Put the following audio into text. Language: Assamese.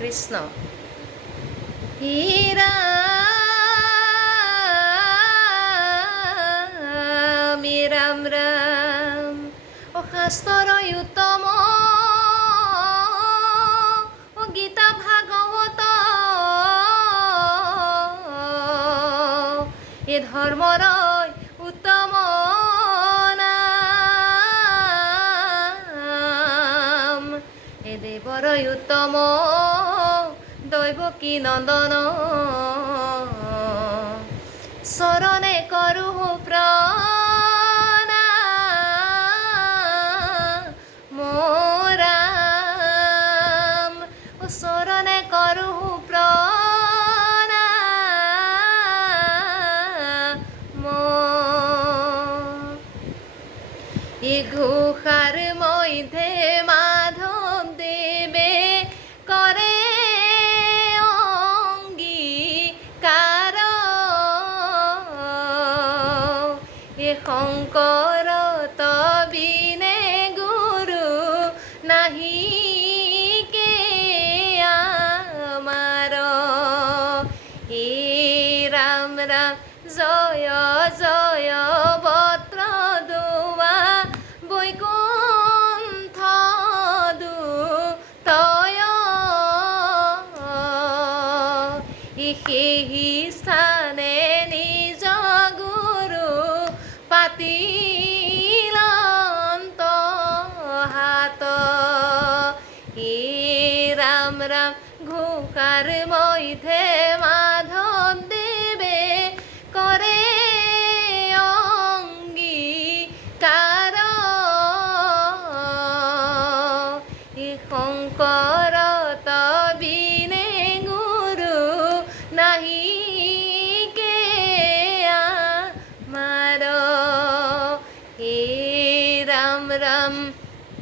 কৃষ্ণ হীৰা ৰাম ৰাম ও শাস্ত্ৰই উত্তম ও গীতা ভাগৱত এ ধৰ্মৰই উত্তম নাম এ দেৱৰই উত্তম দৈৱকী নন্দন চৰণে কৰোঁ প্ৰণাম ৰাম চৰণে কৰোঁ প্ৰণাম ই ঘোষাৰ মধ্যে মাধৱ দেৱে কৰে অংগীকাৰ এ শংকৰ তবিনে গুৰু নাহি কে আমাৰ হে ৰাম ৰাম জয় জয় বত্ৰ দোৱা বৈকুণ্ঠ দূতয় সেই স্থানে নিজ গুৰু পাতিলন্ত হাত হে ৰাম ৰাম ঘোষাৰ মধ্যে মাধৱ দেৱে কৰে অংগীকাৰ হে শংকৰ তবিনে গুৰু নাহি কে আমাৰ হে ৰাম ৰাম